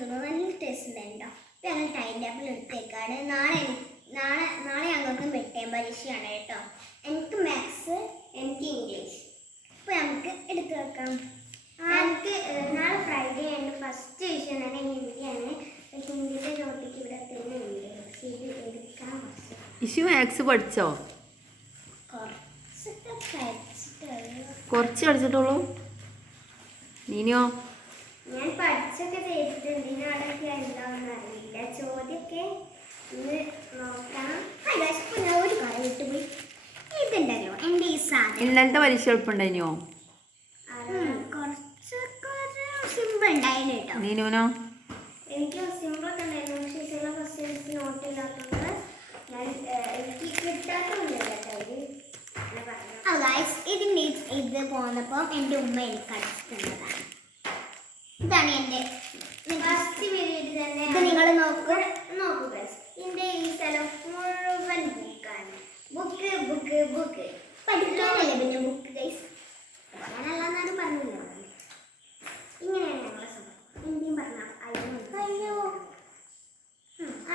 തിന്നു നല്ല ടേസ്റ്റ് ഉണ്ടായിരുന്നു അപ്പം ഞങ്ങൾ ടൈം ടേബിൾ എടുത്തേക്കാണ്. നാളെ നാളെ നാളെ ഞങ്ങൾക്ക് വെട്ടേം പരീക്ഷയാണ് കേട്ടോ. എനിക്ക് മാത്സ് എനിക്ക് ഇംഗ്ലീഷ് അപ്പോൾ നമുക്ക് എടുത്തു വെക്കാം. നമുക്ക് നാളെ ഫ്രൈഡേ ആണ്. ഫസ്റ്റ് വിഷയം തന്നെ ഹിന്ദിയാണ് ഹിന്ദിയുടെ നോട്ടിക്ക് ഇവിടെ തന്നെ ഉണ്ട്. പക്ഷേ ഇത് എടുക്കാൻ ഇഷു മാത്സ് പഠിച്ചോ? കുറച്ച് പഠിച്ചിട്ടുള്ളൂ. നീനോ ഞാൻ പഠിച്ചൊക്കെ ചെയ്തിട്ടുണ്ട് ഇനി അവിടെയൊക്കെ എന്താണെന്ന് അറിയില്ല ചോദ്യമൊക്കെ ഇന്ന് നോക്കാം. ഹായ് ഗൈസ്, ഇപ്പൊ ഞാൻ ഒരു കാര്യം വിട്ടുപോയി ഇതുണ്ടല്ലോ എന്റെ ഈ സാധനം. ഇന്നലത്തെ പരീക്ഷ എളുപ്പമുണ്ടായിനോ കുറച്ചൊക്കെ ഒരു സിമ്പിൾ ഉണ്ടായിരുന്നു കേട്ടോ. നീനുവിനോ? എനിക്ക് സിമ്പിൾ ഒക്കെ ഉണ്ടായിരുന്നു പക്ഷേ ചില ക്വസ്റ്റ്യൻസ് നോട്ട് ഇല്ലാത്തതുകൊണ്ട് ഞാൻ എനിക്ക് കിട്ടാത്തതുണ്ട് കേട്ടോ ഇത് ഗൈസ് ഇതിന്റെ ഇത് പോന്നപ്പോൾ എന്റെ ഉമ്മ എനിക്ക് അടിച്ചിട്ടുള്ളതാണ്. ഇതാണ് എന്റെ ഫസ്റ്റ് പീരീഡ് തന്നെ ഇത് നിങ്ങൾ നോക്കൂ നോക്കൂ ഗൈസ് ഇതിന്റെ ഈ സ്ഥലം മുഴുവൻ ബുക്കാണ് ബുക്ക് ബുക്ക്. പഠിക്കാനല്ലേ പിന്നെ ബുക്ക് ഗൈസ് ഞാനല്ലാന്നാണ് പറഞ്ഞില്ല. ഇങ്ങനെയാണ് ഞങ്ങളെ സംഭവം. ഹിന്ദിയും പറഞ്ഞാൽ അയ്യോ.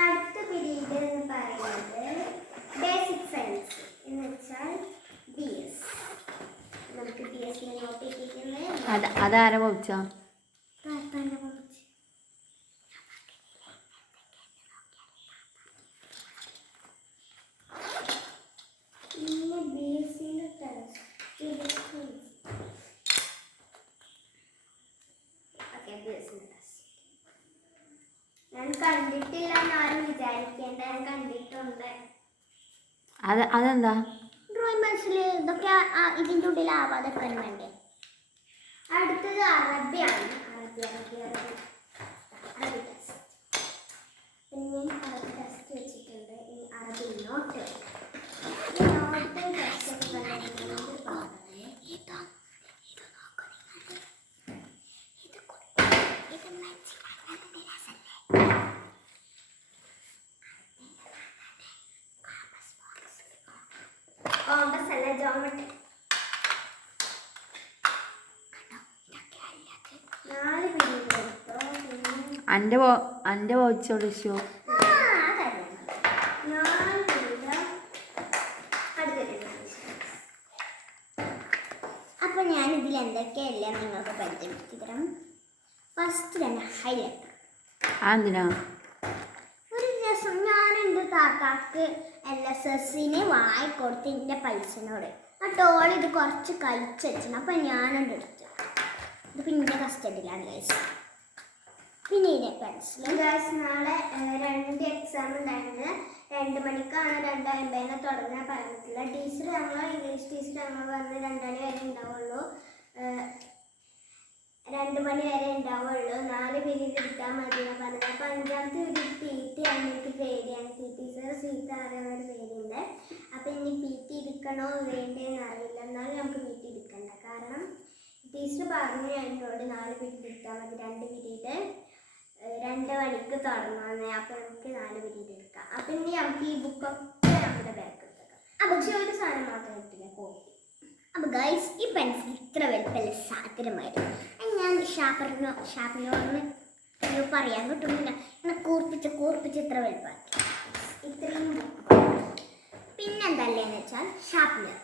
അടുത്ത പിരീഡ് എന്ന് പറയുന്നത് ബേസിക് സയൻസ് എന്ന് വെച്ചാൽ ബി എസ് നമുക്ക് ബി എസ് നോട്ട് ഇട്ടിരിക്കുന്നത് അത് അതാരാ പഠിച്ച താത്താന്റെ കുറച്ച് പിന്നെ ബി എസ് സിന്റെ ടെസ്റ്റ് ഓക്കെ ബി എസ് സിന്റെ ടെസ്റ്റ് ഞാൻ വിചാരിക്കേണ്ട ഞാൻ കണ്ടിട്ടുണ്ട്. അത് അതെന്താ? ഡ്രോയിങ് മനസ്സിൽ ഇതൊക്കെ ഇതിന്റെ ഉള്ളിൽ ആവാതെ വേണ്ടേ അടുത്തത് അറബിയാണ് അറബി അറബി അറബി അറബി ടെസ്റ്റ് പിന്നെ ഞാൻ അറബി ടെസ്റ്റ് വെച്ചിട്ടുണ്ട് ഇനി അറബി നോട്ട് ഈ നോട്ട് ടെസ്റ്റ് ഒക്കെ പറഞ്ഞിട്ടുണ്ടെങ്കിൽ പാടാണ്. ഇത് കൊടു- ഇത് മനസ്സിലാക്കാത്തത് രസല്ലേ? കോമ്പസ് അല്ല ജോമെട്രി നാല് പിരീഡ് എടുത്തോ പിന്നെ എന്റെ എന്റെ പഠിച്ചോളൂ ഇഷു ആ, അതറിയാം. നാല് പിരീഡ് അപ്പോൾ ഞാൻ ഇതിൽ എന്തൊക്കെയല്ല നിങ്ങൾക്ക് പരിചയപ്പെടുത്തി തരാം ഫസ്റ്റ് തന്നെ ഹൈലൈറ്റർ ഒരു ദിവസം ഞാൻ എന്റെ താത്താക്ക് എൽ എസ് എസിന് വാങ്ങിക്കൊടുത്ത് എന്റെ പൈസനോട്. ആ ടോൾ ഇത് കുറച്ച് കഴിച്ചു വെച്ചു അപ്പം ഞാനുണ്ട് എടുത്തു. ഇത് പിന്നെ കസ്റ്റഡിയിലാണ് ഗൈസ് പിന്നെ ഇതിന്റെ പെൻസിൽ ഗൈസ് നാളെ രണ്ട് എക്സാം ഉണ്ടായിരുന്നു. രണ്ട് മണിക്കാണ് രണ്ട് അമ്പതിനെ തുടങ്ങാൻ പറഞ്ഞിട്ടില്ല ടീച്ചർ ഞങ്ങൾ ഇംഗ്ലീഷ് ടീച്ചർ ഞങ്ങൾ പറഞ്ഞ് രണ്ടണി വരെ ഉണ്ടാവുള്ളൂ. രണ്ട് മണി വരെ ഉണ്ടാവുള്ളൂ. നാല് പിരീഡ് എടുത്താൽ മതി പറഞ്ഞത്. അപ്പം അഞ്ചാമത്തെ ഒരു പി ടി ആണ് എനിക്ക് പേടിയാണ്. പി ടി സർ സീത്ത അറിയുന്ന ഒരു അപ്പം ഇനി പി ടി എടുക്കണോ വേണ്ടേന്ന് അറിയില്ല. എന്നാലും നമുക്ക് പി ടി എടുക്കണ്ട. കാരണം ടീച്ചർ പറഞ്ഞു എന്നോട് നാല് പീരീഡ് എടുത്താൽ മതി രണ്ട് പീരീഡ് മണിക്ക് തുടങ്ങുന്നത് അപ്പം നമുക്ക് നാല് പേര് എടുക്കാം അപ്പം ഇനി നമുക്ക് ഈ ബുക്ക് ഒക്കെ നമ്മുടെ ബാഗ് എടുക്കാം ആ പക്ഷേ ഒരു സാധനം മാത്രം കിട്ടില്ല കോപ്പി അപ്പോൾ ഗൈസ് ഈ പെൻസിൽ ഇത്ര വലുപ്പമല്ല സാധനമായിരുന്നു. ഞാൻ ഷാപ്പറിനോ ഷാപ്പിനോട് പറയാൻ കിട്ടുന്നില്ല എന്നെ കൂർപ്പിച്ച് കൂർപ്പിച്ച് ഇത്ര വലുപ്പമാക്കി ഇത്രയും പിന്നെന്തല്ലേന്ന് വെച്ചാൽ ഷാപ്പിനർ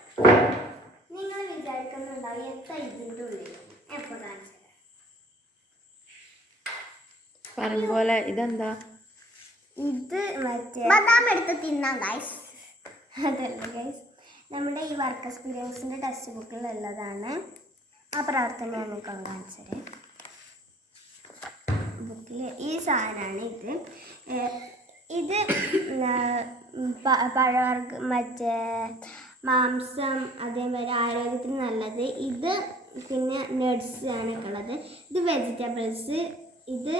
നിങ്ങൾ വിചാരിക്കുന്നുണ്ടാവും എത്ര ഇതിന്റെ ഉള്ളിൽ. എപ്പോൾ കാണിച്ചത് പറഞ്ഞ പോലെ ഇതെന്താ? ഇത് മറ്റേ ബദാം എടുത്ത് തിന്നാം ഗൈസ് അതല്ല ഗൈസ് നമ്മുടെ ഈ വർക്ക് എക്സ്പീരിയൻസിന്റെ ടെക്സ്റ്റ് ബുക്കിലുള്ളതാണ് ആ പ്രവർത്തനം നമുക്ക് കാണിച്ചത് ബുക്കിൽ ഈ സാധനമാണ് ഇത്. ഇത് പഴവർഗ മറ്റേ മാംസം അതേപോലെ ആരോഗ്യത്തിന് നല്ലത്. ഇത് പിന്നെ നട്സ് ആണ് ഉള്ളത്. ഇത് വെജിറ്റബിൾസ് ഇത്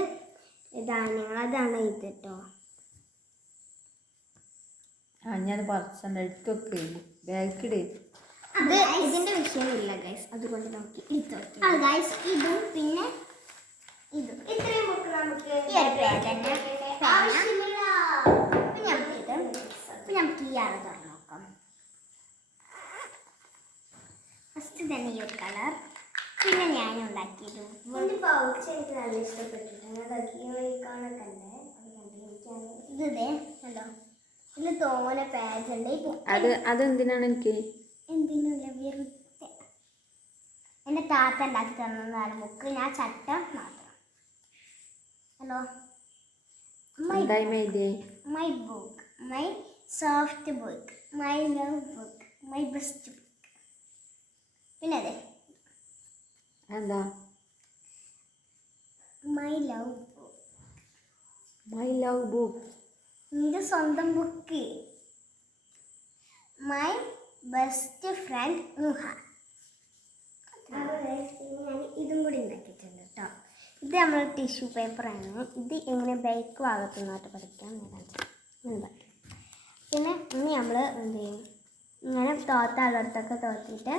ധാന്യങ്ങൾ അതാണ് ഇത് കേട്ടോ ആ ഞാൻ പറിച്ചണ്ട എടുത്തൊക്കെ. ബാക്കിട് അത് ഇതിന്റെ വിഷയമില്ല ഗൈസ് അതുകൊണ്ട് നമുക്ക് ആ ഗൈസ് ഇതും പിന്നെ ഇതും. ഇത്രയും ബുക്ക് നമുക്ക് ഈ ഒരു പേജ് ആവശ്യമില്ല. പിന്നെ നമുക്ക് ഇത് നമുക്ക് ഈ ആറ് തുറന്നു നോക്കാം. ഫസ്റ്റ് തന്നെ ഈ ഒരു കളർ പിന്നെ ഞാൻ ഉണ്ടാക്കിയത് ബോക്സ് എനിക്ക് നല്ല ഇഷ്ടപ്പെട്ടിട്ടുണ്ട്. ഇതേ കണ്ടോ? ഇതിൽ തോനെ പേജ് ഉണ്ട്. അത് അതെന്തിനാണ് എനിക്ക്? എന്തിനുള്ള വെറുതെ. എന്റെ താത്ത ഉണ്ടാക്കി തന്നതാണ് ബുക്ക് ഞാൻ ചട്ട മാത്രം. Hello? My my book my soft book my love book my best book പിന്നെ അതെ എന്താ? My love book my love book നിന്റെ സ്വന്തം book. My best friend Nuha ഞാൻ ഇതും കൂടി ഉണ്ടാക്കിയിട്ടുണ്ട് കേട്ടോ. ഇത് നമ്മൾ ടിഷ്യൂ പേപ്പറാണ് ഇത് എങ്ങനെ ബേക്ക് ഭാഗത്തു പഠിക്കാം പിന്നെ ഇനി നമ്മൾ എന്ത് ചെയ്യും? ഇങ്ങനെ തോത്താളുള്ളടത്തൊക്കെ തോത്തിയിട്ട്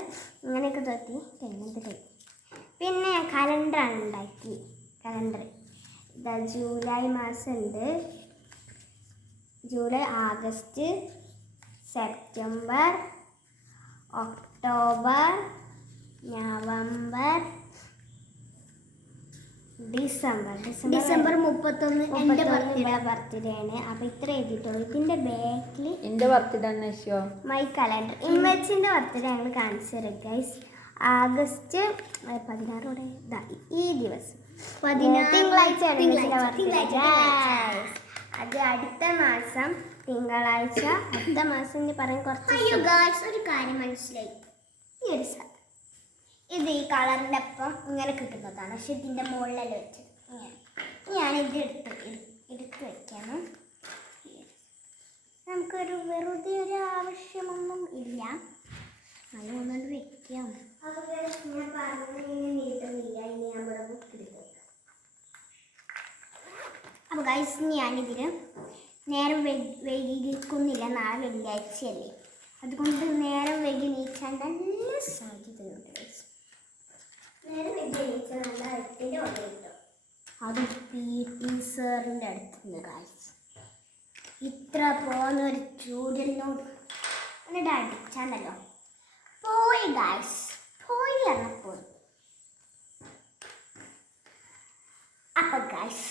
ഇങ്ങനെയൊക്കെ തോത്തി കഴിഞ്ഞിട്ട് കഴിയും പിന്നെ കലണ്ടറാണ് ഉണ്ടാക്കി. കലണ്ടർ. ഇതാ ജൂലൈ മാസം ഉണ്ട് July August September October November December. December December മുപ്പത്തൊന്ന് എന്റെ ബർത്ത്ഡേ ബർത്ത്ഡേ ആണ്. അപ്പോൾ ഇത്ര എഴുതിയിട്ടുള്ളൂ. ഇതിന്റെ ബാക്കിൽ എന്റെ ബർത്ത്ഡേ ആണ് മൈ കലണ്ടർ ഇമ്മച്ചിന്റെ ബർത്ത്ഡേ ആണ്. കാണിച്ചു തരാം ഗൈസ് ആഗസ്റ്റ് പതിനാറോടെ ഈ ദിവസം. തിങ്കളാഴ്ച അത് അടുത്ത മാസം തിങ്കളാഴ്ച. അടുത്ത മാസം എന്ന് പറയാൻ കുറച്ച് ഒരു കാര്യം മനസ്സിലായി. ഈ ഒരു സാധനം. ഇത് ഈ കളറിന്റെ ഒപ്പം ഇങ്ങനെ കിട്ടുന്നതാണ്. പക്ഷെ ഇതിന്റെ മുകളിലല്ല വെച്ചത്. ഇങ്ങനെ. ഞാനിത് എടുത്ത് എടു- എടുത്ത് വെക്കണം. നമുക്കൊരു വെറുതെ ഒരു ആവശ്യമൊന്നും ഇല്ല. അതുകൊണ്ടുകൊണ്ട് വെക്കാം. ഞാൻ പറഞ്ഞു നീട്ടുന്നില്ല ഇനി നമ്മുടെ ബുക്ക് എടുത്ത് അപ്പോൾ ഗൈസ് ഞാനിതിന് നേരം വൈകി വൈകിക്കുന്നില്ല നാളെ വെള്ളിയാഴ്ചയല്ലേ. അതുകൊണ്ട് നേരം വൈകി നീക്കാൻ നല്ല സാധ്യതയുണ്ട് ഗൈസ് നേരം വൈകി നീച്ചാൽ നല്ല അടുത്തിന്റെ വക കിട്ടും. അത് പി ടി സാറിന്റെ അടുത്തുനിന്ന് ഗൈസ് ഇത്ര പോകുന്ന ഒരു ചൂടിനോട് എന്നിട്ട് അടിച്ചാണ്ടല്ലോ പോയി ഗൈസ് പോയി എന്നപ്പോൾ അപ്പൊ ഗൈസ്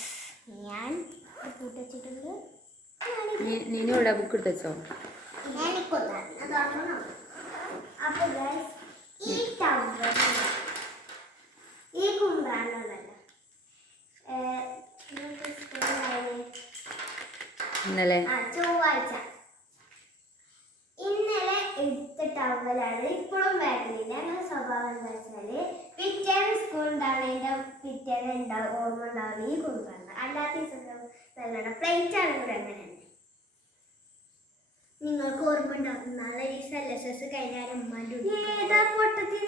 ഞാൻ ബുക്ക് വെച്ചിട്ടുണ്ട്. നീനും ഇവിടെ ബുക്ക് എടുത്തോ അപ്പൊ ഗൈസ് ഈ ടവർ ഈ കുമ്പ്രാണ്ടല്ല ഇന്നലെ? ചൊവ്വാഴ്ച ഇന്നലെ ടവലാണ് ഇപ്പോഴും വരുന്നില്ല ഞങ്ങളുടെ സ്വഭാവം എന്താ വെച്ചാൽ പിറ്റേന്ന് സ്കൂൾ ഉണ്ടാവുന്നതിന്റെ പിറ്റേന്ന് ഉണ്ടാവും ഓർമ്മ ഉണ്ടാവുന്ന ഈ കുമ്പ്രാണ്ട അല്ലാത്ത നല്ലതാണ് പ്ലേറ്റ് ആണ് കൂടെ അങ്ങനെയാണ് നിങ്ങൾക്ക് ഓർമ്മ ഉണ്ടാവും. നാളെ ഈ എൽ എസ് എസ് കഴിഞ്ഞാൽ ഉമ്മാന്റെ ഏതാ പൊട്ടത്തിൽ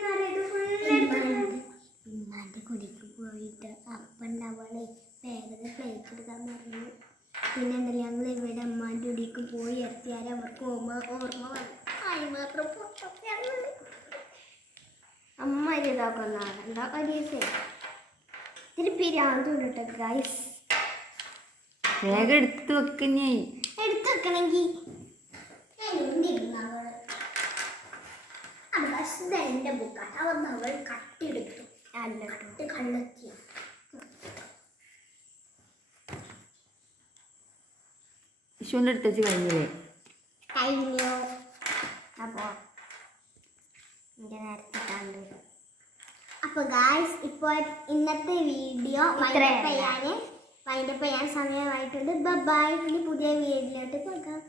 ഉമ്മാന്റെ കുടിക്ക് പോയിട്ട് അപ്പം ഉണ്ടാവണേ വേഗത പ്ലേറ്റ് എടുക്കാൻ പറഞ്ഞു. പിന്നെ ഞങ്ങൾ ഇവിടെ ഉമ്മാന്റെ കുടിക്ക് പോയി എത്തിയാൽ അവർക്ക് ഓർമ്മ ഓർമ്മ വന്നു അമ്മ ഒരു ഇതൊക്കെ ഒന്നാണ് എന്താ ഒരു ദിവസം ഇതിന് പിരാന്ത് കൊണ്ടിട്ട് ഗൈസ് വേഗം എടുത്ത് വെക്കുന്നേ എടുത്തു വെക്കണമെങ്കിൽ എന്റെ ബുക്കാണ് അവ അവൾ കട്ടെടുത്തു കട്ട് കണ്ടെത്തി വിഷുവിന്റെ അടുത്ത് വെച്ച് കഴിഞ്ഞില്ലേ? കഴിഞ്ഞു. അപ്പോൾ എന്റെ നേരത്തെ അപ്പോൾ ഗായ്സ് ഇപ്പോൾ ഇന്നത്തെ വീഡിയോ വൈൻഡപ്പ് ചെയ്യാൻ വൈൻഡപ്പ് ചെയ്യാൻ സമയമായിട്ടുണ്ട്. ബൈ ഇനി പുതിയ വീഡിയോയിലോട്ട് പോകാം.